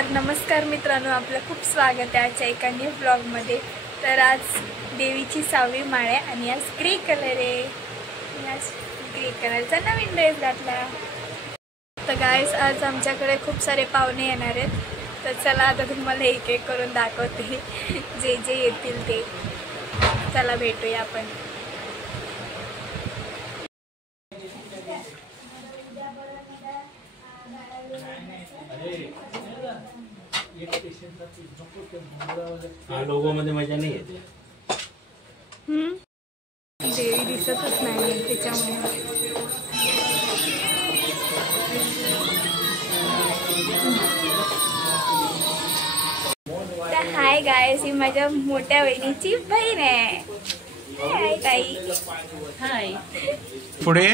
तर नमस्कार मित्रांनो, आपलं खूप स्वागत आहे आजच्या एका न्यू ब्लॉगमध्ये। तर आज देवीची 6वी माळ आहे आणि आज ग्रे कलर आहे। आज ग्रे कलरचा नवीन ड्रेस घातला। तर गाइस आज आमच्याकडे खूप सारे पाहुणे येणार आहेत, तर चला आता तुम्हाला एक एक करून दाखवते जे जे येतील ते। चला भेटूया आपण। लोगों मध्ये मजा नाही येते। देवी दिसतच नाही त्याच्यामुळे। तर हाय गाइस, ही माझ्या मोठ्या बहिणीची बहीण आहे। हाय ताई। हाय। पुढे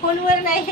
फोनवर नाही।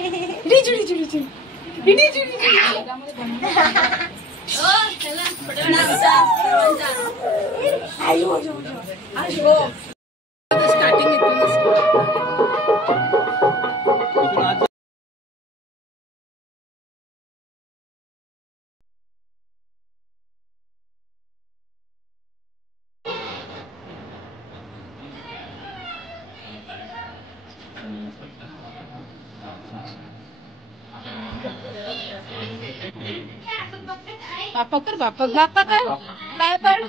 बापा कर बाय पर।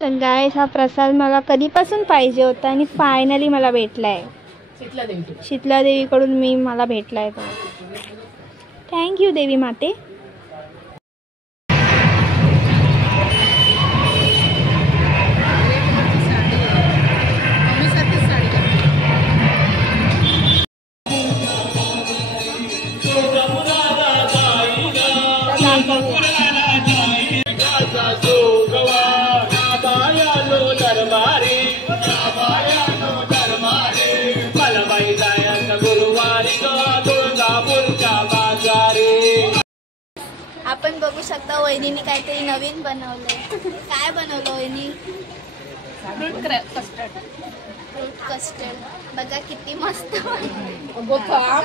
तर गाइस हा प्रसाद मला कधीपासून पाहिजे होता आणि फायनली मला भेटलाय। शीतला देवीकडून मला भेटलाय तो। थँक्यू देवी माते। आपण बघू शकता वहिनीने काहीतरी नवीन बनवलंय। काय बनवलं वहिनी? Fruit custard. बघा किती मस्त। बघा।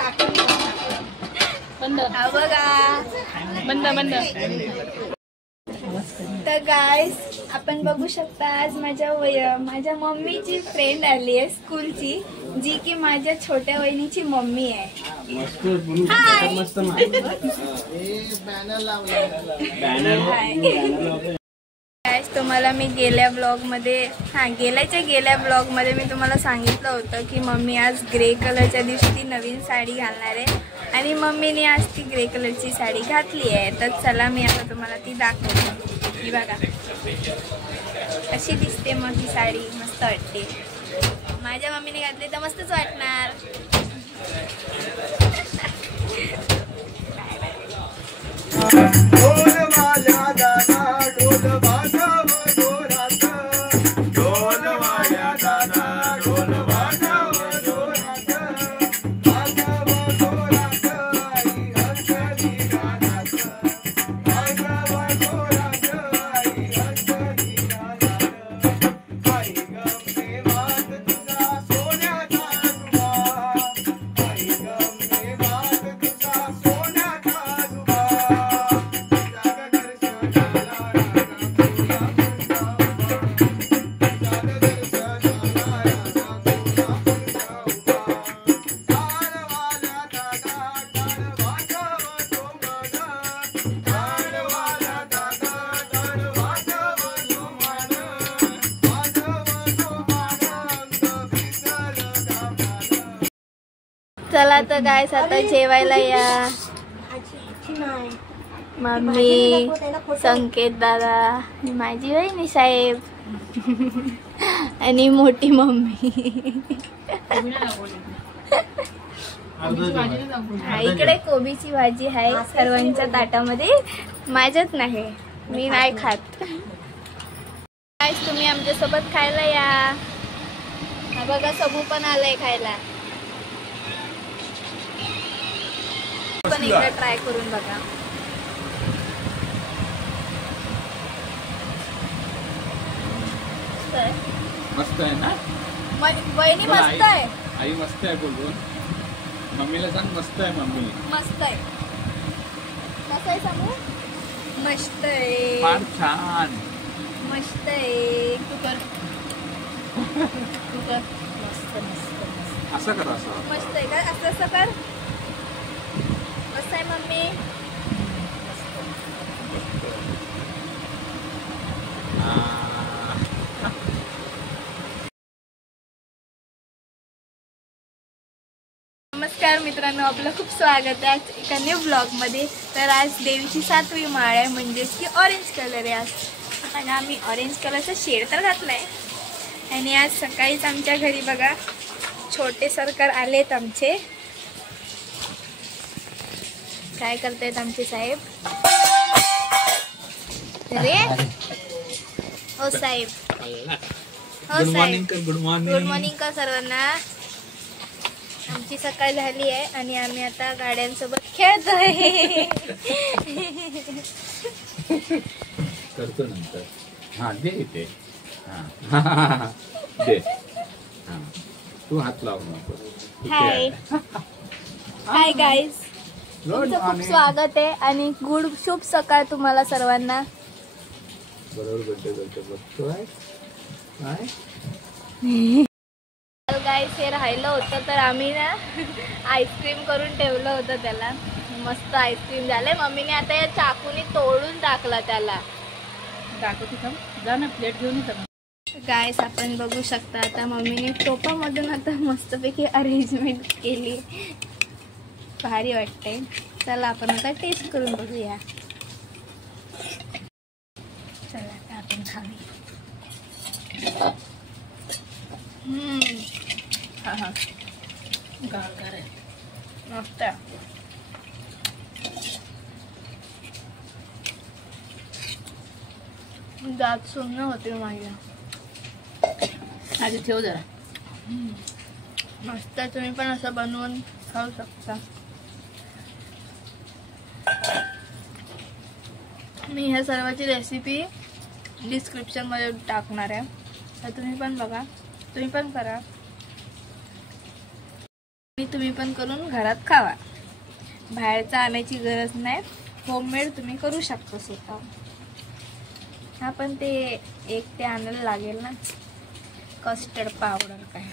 तर गाइस आपण बघू शकता आज माझ्या मम्मीची फ्रेंड आली आहे स्कूलची, जी की माझ्या छोट्या वहिनीची मम्मी आहे। गाइस तुम्हाला मी गेल्या ब्लॉगमध्ये मी तुम्हाला सांगितलं होतं की मम्मी आज ग्रे कलरच्या दिवशी ती नवीन साडी घालणार आहे आणि मम्मीने आज ती ग्रे कलरची साडी घातली आहे। तर चला मी आता तुम्हाला ती दाखवते। ही बघा कशी दिसते, मग ही साडी मस्त वाटते। माझ्या मम्मीने घातली तर मस्तच वाटणार। चला तर गाइस आता जेवायला या। मम्मी, संकेत दादा, माझी वहिनी साहेब आणि मोठी मम्मी। इकडे कोबीची भाजी आहे सर्वांच्या ताटामध्ये, माझ्यात नाही, मी नाही खात। गाइस तुम्ही आमच्या सोबत खायला या। बघा सबू पण आलाय खायला। पण एकदा ट्राय करून बघा. मस्त आहे ना वहिनी? मस्त आहे. आई मस्त आहे बोलून मम्मीला सांग मस्त आहे. मम्मी मस्त आहे. कसं आहे सांगू? मस्त आहे. फार छान. मस्त आहे. तू कर. मस्त मस्त असं कर. असं मस्त आहे का? असं असं कर. मस्त आहे मम्मी. नमस्कार मित्रांनो, आपलं खूप स्वागत आहे आज एका न्यू ब्लॉगमध्ये. तर आज देवीची 7वी माळ आहे, म्हणजेच की ऑरेंज कलर आहे आज. आणि आम्ही ऑरेंज कलरचा शेड तर घातला आहे. आणि आज सकाळीच आमच्या घरी बघा छोटे सरकार आलेत आमचे. काय करतायत आमचे साहेब? अरे हो साहेब. हो साहेब. गुड गुड मॉर्निंग का सर्वांना. आमची सकाळ झाली आहे आणि आम्ही आता गाड्यांसोबत खेळतोय. करतो नंतर. हा दे इथे. दे. तू हात लावू नको. हाय हाय गाईज, तुमचं खूप स्वागत आहे आणि गुड शुभ सकाळ तुम्हाला सर्वांना. बरोबर गड्डे गड्डे बघतोय काय गाईज. हे राहिलं होतं तर आम्ही ना आईस्क्रीम करून ठेवलं होतं त्याला. मस्त आईस्क्रीम झालंय. मम्मीने आता या चाकूने तोडून टाकला त्याला. जा ना प्लेट घेऊन येतो. गाईज आपण बघू शकता आता मम्मीने टोपामधून आता मस्तपैकी अरेंजमेंट केली. भारी वाटते. चला आपण आता टेस्ट करून बघूया. चला आता आपण खाऊया. मस्त. दात सुन्न होते माझ्या. आधी ठेव जरा. मस्त. तुम्ही पण असं बनवून खाऊ शकता. मी ह्या सर्वाची रेसिपी डिस्क्रिप्शन मध्ये टाकणार आहे, तर तुम्ही पण बघा. तुम्ही पण करा. तुम्ही पण करून घरात खावा. बाहेरचा आणायची गरज नाही. होममेड तुम्ही करू शकता स्वतः. हा पण ते एक ते आणायला लागेल ना, कस्टर्ड पावडर काय.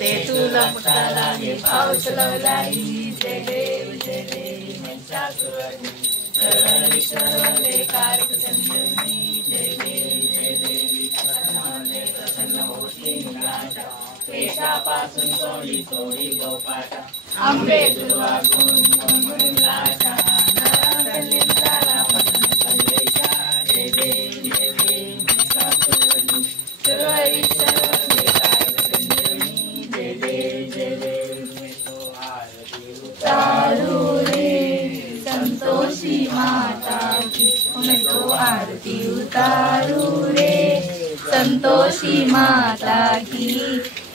ते तुला मुठाला हे पाऊस लावलाही. जय देव जय देव मंचा सुरणी सरळी सरळे कारक संजीवनी. जय देव जय देवी प्रसन्नाने प्रसन्न होती मुलाच्या. पेशापासून सोडी सोडी गोपाटा. आंबे दुर्वा गुण मुलाच्या. नरकलिंगाला पसंत संदेशा. जय देव जय देव मंचा सुरणी सरळी सरळे कारक संजीवनी. जय देव जय देव उतारू रे संतोषी माता की. तो आरती उतारू रे संतोषी माता की.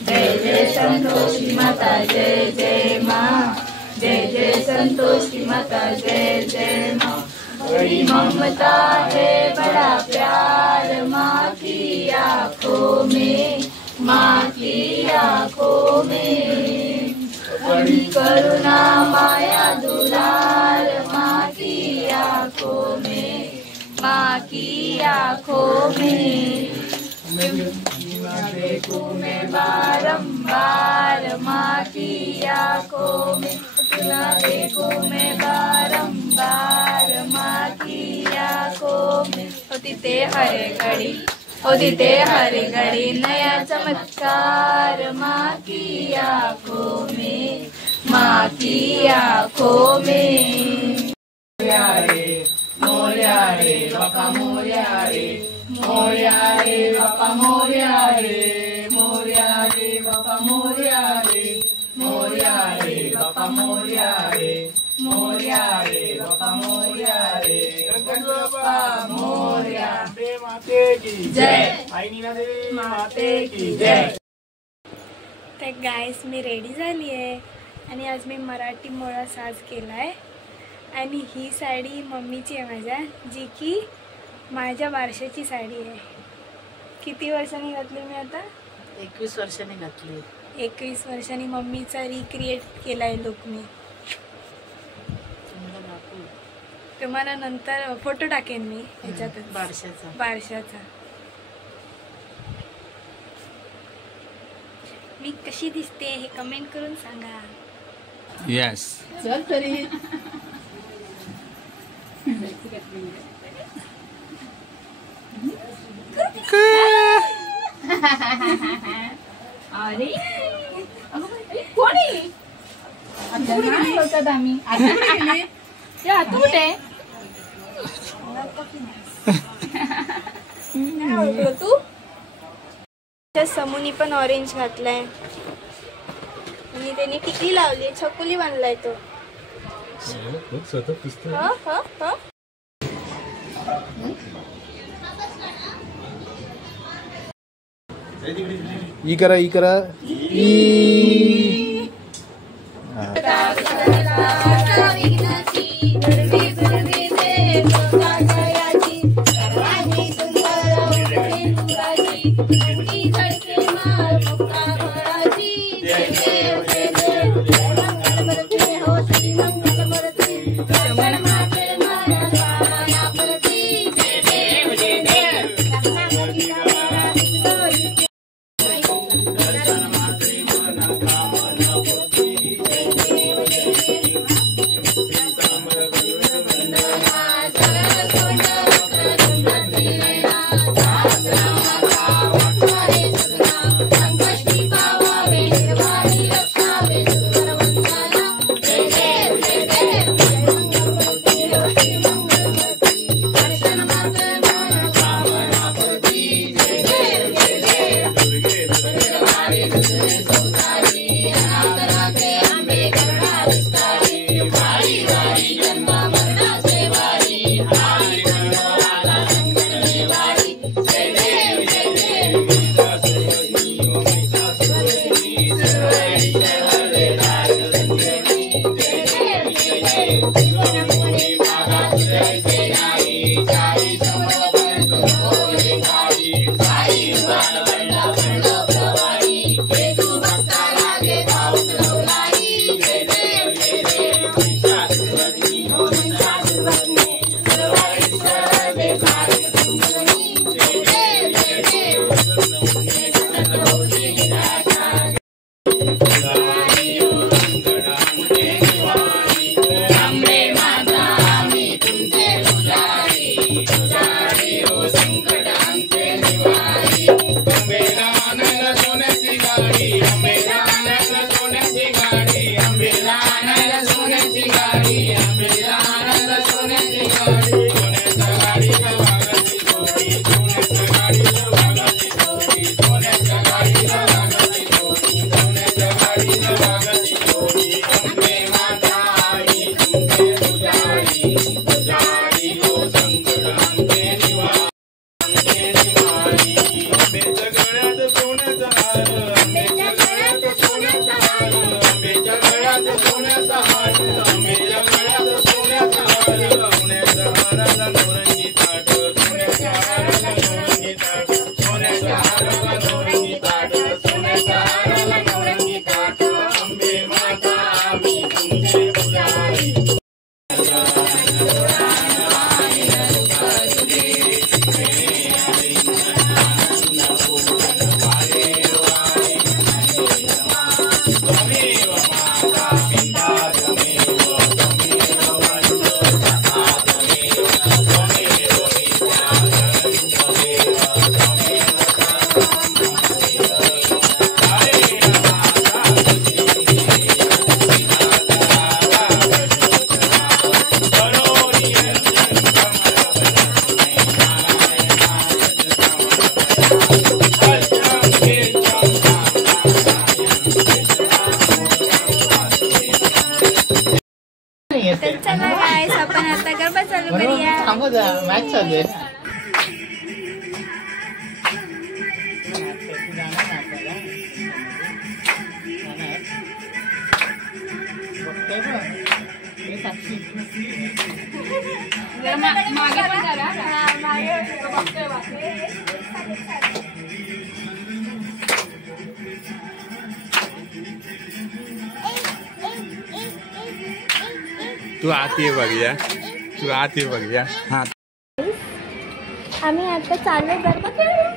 जय जय संतोषी माता जय जय माँ. जय जय संतोषी माता जय जय माँ. बड़ी ममता है बड़ा प्यार माँ की आँखों में. माँ की आँखों में बड़ी करुणा माया दुलार. माँ की आँखों में. माँ की आँखों में देखूं मैं बारंबार. माँ की आँखों में देखूं मैं बारंबार. माँ की आँखों में होती ते हरे घड़ी. होती ते हरे घड़ी नया चमत्कार. माँ की आँखों में. माँ की आँखों में. मोरया रे बापा मोरया रे. मोरया रे बापा मोरया रे. मोरया रे बापा मोरया रे. मोरया रे बापा मोरया रे. मोरया रे बापा मोरया रे. बाप्पा मोरया. वंदे माते की जय. आई नीनादेवी माते की जय. जय. तर गाईस मी रेडी झाली आहे आणि आज मी मराठी मोळा साज केला आहे आणि ही साडी मम्मीची आहे माझ्या, जी की माझ्या बारशाची साडी आहे. किती वर्षांनी घातली मी आता? 21 वर्षांनी घातली. 21 वर्षांनी मम्मीचा रिक्रिएट केला आहे लुकने. तुम्हाला नंतर फोटो टाकेन मी ह्याच्यातच बारशाचा. मी कशी दिसते हे कमेंट करून सांगा. येस. चल तरी अरे कोणी होतात आम्ही तू कुठे तू त्या समूनी पण ऑरेंज घातलाय आणि त्यांनी टिकली लावली, छकुली बांधलाय तो. ई करा मॅच चालू आहे मागे पण करा. तू आत ये बघूया. तू आत ये बघूया. हा आम्ही आता चालू गरबा खेळू.